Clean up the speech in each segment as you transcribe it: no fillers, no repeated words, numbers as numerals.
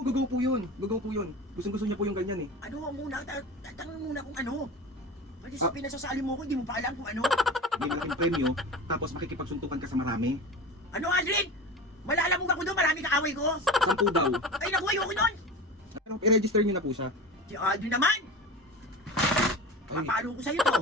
Gugaw po yun. Gugaw po yun. Gustong-gusto niya po yung ganyan eh. Ano muna, tanong muna kung ano. Kasi sa pinasasali mo ko, hindi mo pa alam kung ano. May malaking premyo, tapos makikipagsuntukan ka sa marami. Ano, Aldrin? Malalamog ako doon, marami kaaway ko. 10 daw. Ay, naku, ayoko nun. Pero i-register niyo na po siya. Si Aldrin naman. Ay, Papalo ko sa'yo to.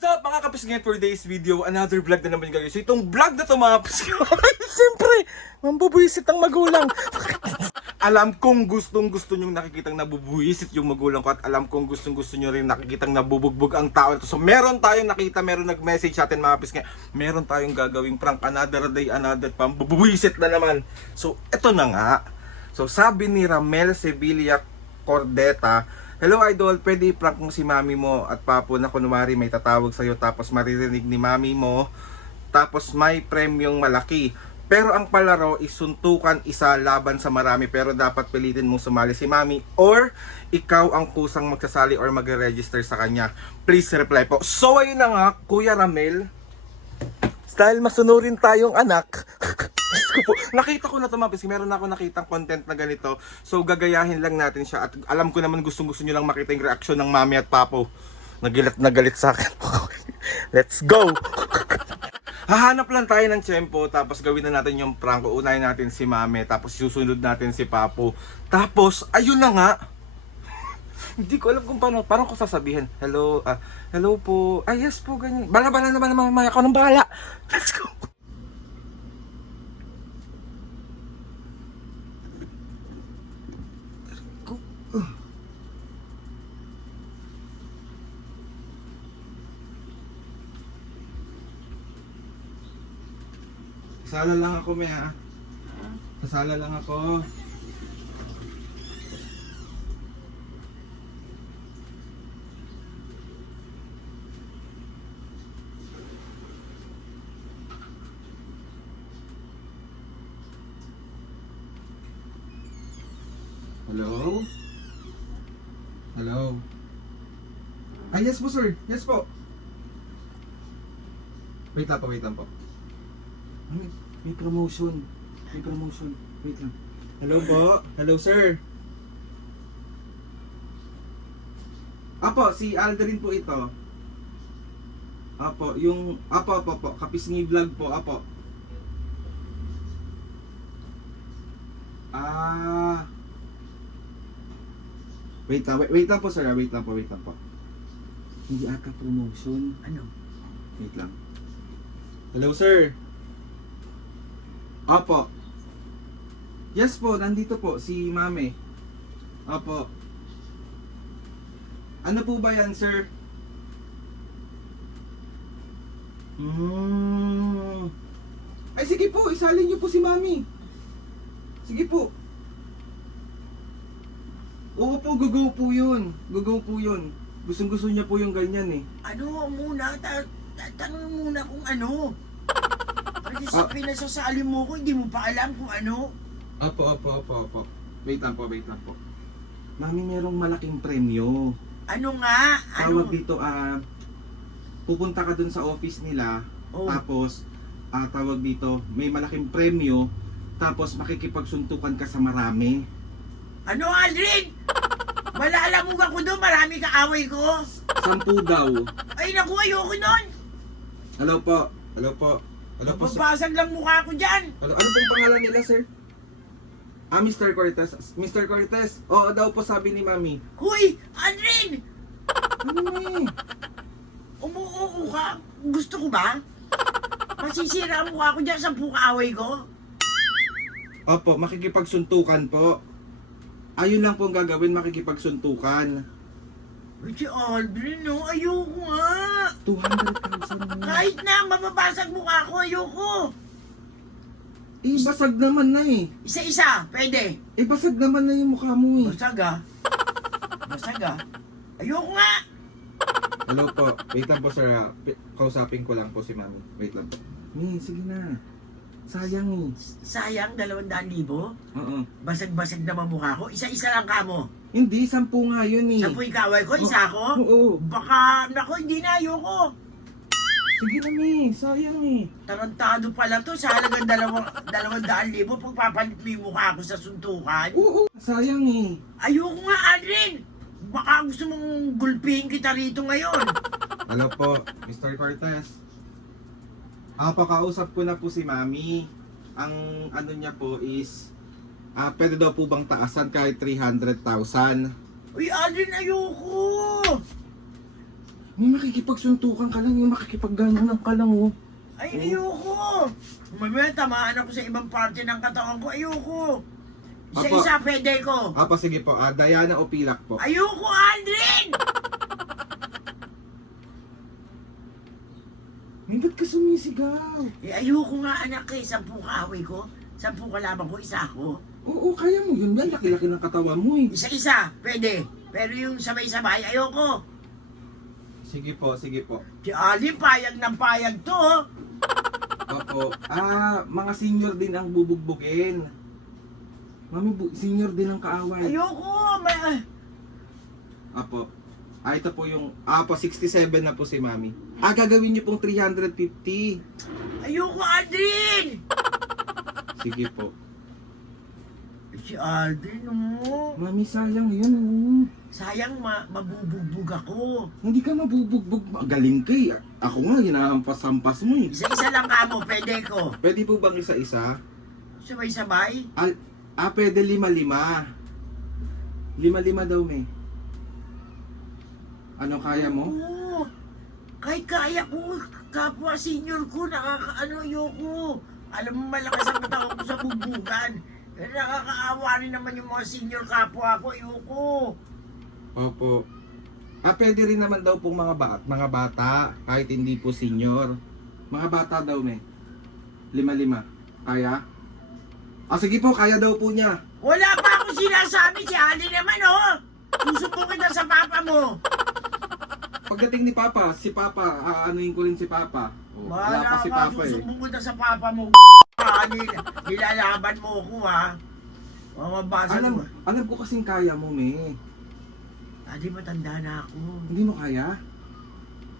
What's up mga kapisngit, for today's video, another vlog na naman yung gagawin. So itong vlog na to mga kapisngit, siyempre, mambubuisit ang magulang. Alam kong gustong gusto nyong nakikitang nabubuisit yung magulang ko at alam kong gustong gusto nyo rin nakikitang nabubugbog ang tao ito. So meron tayong nakita, meron nag-message sa atin mga kapisngit, meron tayong gagawing prank, another day, another pambubuisit na naman. So ito na nga. So sabi ni Ramel Sevilla Cordeta, hello idol, pwede i-prank mo si mami mo at papo na kunwari may tatawag sa'yo tapos maririnig ni mami mo tapos may premyong malaki. Pero ang palaro is suntukan isa laban sa marami pero dapat pilitin mong sumali si mami or ikaw ang kusang magsasali or magre-register sa kanya. Please reply po. So ayun na nga, Kuya Ramel. Dahil masunurin tayong anak. Po, nakita ko na ito mga piski, meron na ako nakitang content na ganito. So gagayahin lang natin siya at alam ko naman gustong gusto nyo lang makita yung reaksyon ng mami at papo. Nagilat na galit sa akin. Let's go! Hahanap lang tayo ng tiyempo tapos gawin na natin yung prank. Unahin natin si mami tapos susunod natin si papo. Tapos ayun na nga. Hindi ko alam kung paano ko sasabihin. Hello, hello po. Yes po, ganyan. Bala-bala naman mamaya ako ng bahala. Let's go! Kasala lang ako, Mea. Kasala lang ako. Hello? Hello? Yes po, sir. Yes po. Wait lang po. May promotion. May promotion. Wait lang. Hello po. Hello, sir. Apo, si Aldrin po ito. Apo, yung... Apo. Kapisngi vlog po. Apo. Wait lang po, sir. Wait lang po. Hindi ata promotion. Ano? Wait lang. Hello, sir. Opo. Yes po, nandito po si Mami. Opo. Ano po ba yan, sir? Ay, sige po, isalin niyo po si Mami. Sige po. Oo po, gugaw po yun. Gustong-gusto niya po yung ganyan eh. Ano muna, tanong muna kung ano. Kasi sa pinasasali mo ko, hindi mo pa alam kung ano. Opo. Wait lang po. Mami, merong malaking premyo. Ano nga? Ano? Tawag dito, pupunta ka dun sa office nila, Oh. tapos, tawag dito, may malaking premyo, tapos makikipagsuntukan ka sa marami. Ano, Aldrin? Malalamog ako doon, marami kaaway ko. 10 daw. Ay, naku, ayoko nun. Hello po. Hello po, sir. Mabasag lang mukha ko dyan. Ano pong pangalan nila, sir? Mr. Cortez. Mr. Cortez, oo daw po sabi ni Mami. Huy, Aldrin! Ano eh? Umuoo ka? Gusto ko ba? Masisira ang mukha ko dyan sa kaaway ko. Opo, makikipagsuntukan po. Ayun lang po ang gagawin, makikipagsuntukan. Ay, si Aldrin, no? Ayoko nga. 200,000 na. Kahit na, mababasag mukha ko, ayoko. Basag naman na eh. Isa-isa, pwede. Basag naman na yung mukha mo eh. Basag ah. Ayoko nga. Hello po. Wait lang po, sir. Kausapin ko lang po si Mami. Wait lang po. Sige na. Sayang eh. Sayang, 200,000. Oo. Basag-basag naman mukha ko. Isa-isa lang ka mo. Hindi, 10 nga yun eh. 10 kaway ko, isa ako. Oo. Baka, nako, hindi na, ayoko. Sige na, Mi. Sayang eh. Tarantado pala to. Sa halagang 200,000 pagpapalit mo yung mukha ko sa suntukan. Oo, sayang eh. Ayoko nga, Adrian. Baka gusto mong gulpihin kita rito ngayon. Hello po, Mr. Cortez. Pakausap ko na po si Mami. Ang ano niya po is, pwede daw po bang taasan kahit 300,000? Uy, Adrian, ayoko. May makikipagsuntukan ka lang, yung makikipagganon ka lang oh. Ay, ayoko. Mamaya tamaan ako sa ibang parte ng katawan ko. Ayoko. Isa-isa pwede ko. Sige po, Diana o Pilak po. Ayoko, Aldrin! May ba't ka sumisigaw? Ayoko nga, anak eh. 10 kaaway ko. 10 kalaban ko, isa ako. Oo, kaya mo yun. Yan, laki-laki ng katawan mo eh. Isa-isa, pwede. Pero yung sabay-sabay, ayoko. Sige po, sige po. Si Aldrin, payag ng payag to. Oh. Opo. Mga senior din ang bubugbugin. Mami, senior din ang kaaway. Ayoko. Apo. Ito po yung, 67 na po si Mami. Gagawin niyo pong 350. Ayoko, Aldrin! Sige po. Si Aldrin, oh. Mami, sayang yun, oh. Sayang mabubugbog ako. Hindi ka mabubugbog. Galing ka eh. Ako nga, hinahampas-hampas mo eh. Isa-isa lang ka mo, pwede ko. Pwede po bang isa-isa? Sabay-sabay? Pwede 5-5. 5-5 daw, me. Ano, kaya mo? Oo. Kahit kaya ko, kapwa senior ko, ayoko. Alam mo, malakas ang katawan ko sa bugbugan. Pero nakakaawa rin naman yung mga senior kapwa ko, ayoko. Opo. Pwede rin naman daw pong mga bata, kahit hindi po senior. Mga bata daw, me. 5-5. Kaya? Sige po, kaya daw po niya. Wala pa akong sinasabi, si Ali naman, oh. Susubukin na sa papa mo. Pagdating ni Papa, si Papa, aanuhin ko rin si Papa. Wala pa Wala si ka, Papa eh. susubukin na sa papa mo. Nilalaban mo ko, ha. Mamabasa mo. Alam ko kasing kaya mo, me. Adi, matanda na ako. Hindi mo kaya?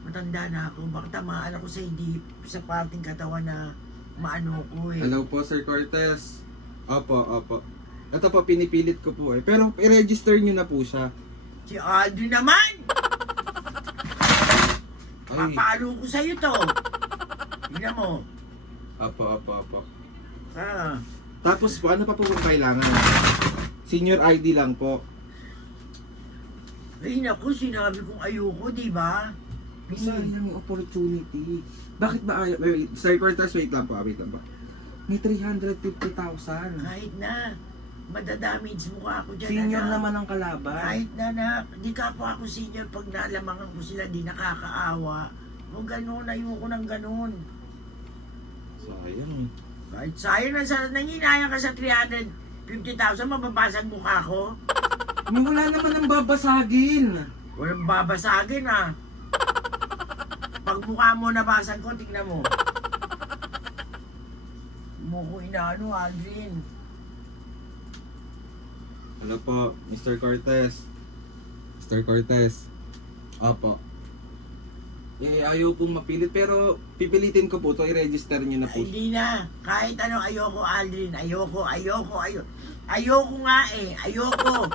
Matanda na ako. Bakit tamaan ako sa hindi sa parting katawan na maano ko eh. Hello po, Sir Cortez. Opo. Ito po, pinipilit ko po eh. Pero i-register nyo na po siya. Si Aldo naman! Ay. Papalo ko sa'yo to. Tignan mo. Opo. Ah. Tapos po, ano pa po kung kailangan? Senior ID lang po. Ay naku, sinabi kong ayoko, di ba? Sayang yung opportunity. Bakit ba ayaw? Wait, Sir Cortez, wait lang po. May 350,000. Kahit na, madadamage mo ka ako dyan. Senior anak. naman ang kalaban. Kahit na, di ka po ako senior pag nalamangan ko sila, di nakakaawa. O ganun, ayoko ng ganun. Sayang eh. Kahit sayang na nanginayang ka sa 350,000, mababasag mukha ko. May wala naman ang babasagin. Walang babasagin ah. Pag mukha mo nabasag ko, tingnan mo. Mo ko inaano, Aldrin. Hello po, Mr. Cortez. Mr. Cortez. Opo. Ayaw pong mapilit pero pipilitin ko po to, i-register nyo na po. Ay, hindi na. Kahit ano, ayoko, Aldrin. Ayoko. Ayoko nga eh. Ayoko.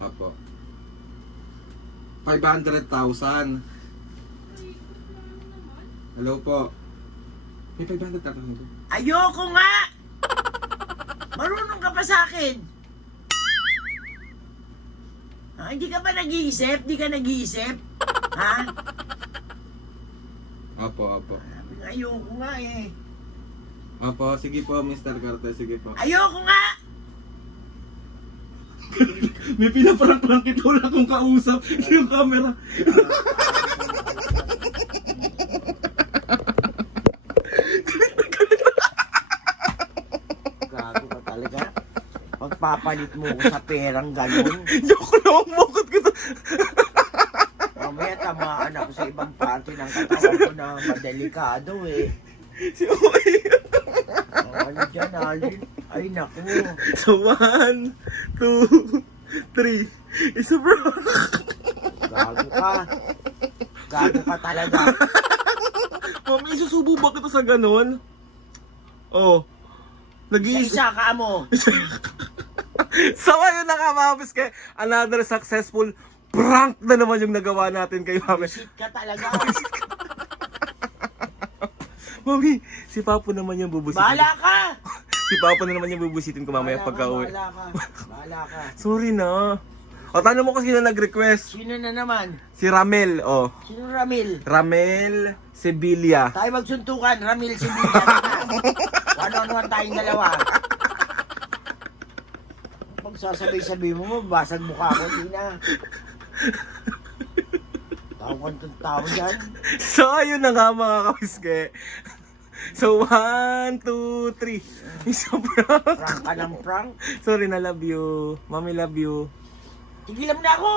Opo. 500,000. Hello po. May 500,000 ito. Ayoko nga! Marunong ka pa sa akin. Hindi ka ba nag-iisip? Di ka nag-iisip? Ha? Opo. Ayoko nga eh. Opo, sige po, Mr. Cortez, sige po. Ayoko nga! May pinaparang kita wala akong kausap. Yung camera. Gago ka talaga. Pagpapalit mo ko sa perang ganun. Joke lang, bakit kita? Mamaya tamaan ako sa ibang parte ng katawan ko na madelikado eh. Si Oy. Ano dyan, Alvin? Ay naku. So 1, 2, 3. It's a prank. Gago ka. Gago ka talaga. Mami, isusubo ba kita sa ganon? Oh. Isa ka mo. So ayun na nga mga kapiske, another successful prank na naman yung nagawa natin kay Mami. Shit ka talaga. Mami, si Papo naman yung bubusitin. Bahala ka. Si Papo na naman yung bubusitin ko mamaya pagka-uwi. Bahala ka. Sorry na. O, tanong mo kasi na nag-request. Sino na naman? Si Ramel, oh. Sino Ramil? Ramel Sevilla. Tayo magsuntukan, Ramil Sevilla na. One-on-one tayong dalawa. Pag sasabay-sabay mo, basag mukha ko, hindi na. Tawag kang tao dyan. So, ayun na nga mga kapiske. So, 1, 2, 3. Isang prank. Prank ka ng prank. Sorry na, love you. Mami, love you. Tigilan mo na ako.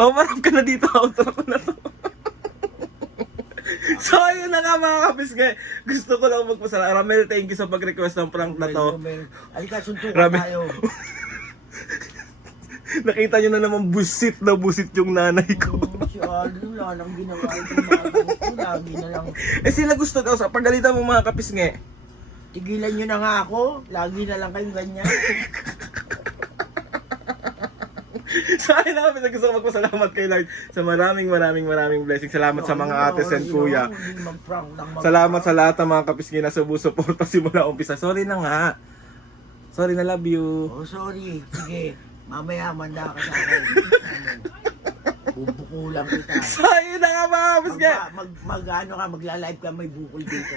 Oh, marap ka na dito. Outro ko na to. So, ayun na nga mga kapiske. Gusto ko lang magpasalamat. Ramel, thank you sa pag-request ng prank na to. Alika, suntukan Ramil. tayo. Nakita nyo na naman busit na busit yung nanay ko. Si Aldo, wala nang ginawa yung mga ko. Lagi na lang. Eh sila gusto daw sa pagalitan mo mga kapisnge. Tigilan nyo na nga ako. Lagi na lang kayong ganyan. Sa akin na gusto ko magpasalamat kay Lord sa maraming blessing. Salamat sa mga ates and kuya. Hindi mag-prank lang mag-prank. Salamat sa lahat ng mga kapisnge na sumusuporta simula umpisa. Sorry na nga. Sorry na, love you. Oh, sorry. Sige. Mamaya manda ka sa akin. Bubukulang kita. So ayun na nga mga kapisnge. Ano ka, magla-live ka, may bukol dito.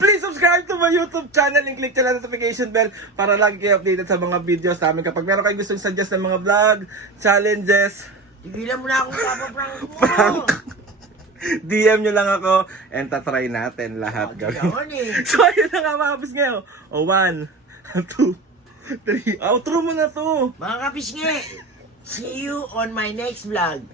Please subscribe to my YouTube channel and click the notification bell para lagi kayo updated sa mga videos namin. Kapag meron kayong gustong suggest ng mga vlog, challenges, Tigilan mo na akong kapaprank mo. DM nyo lang ako and tatry natin lahat gawin. Gawin eh. So ayun na nga mga kapis ngayon. O 1, 2, 3. Outro mo na to. Mga kapisngi, see you on my next vlog.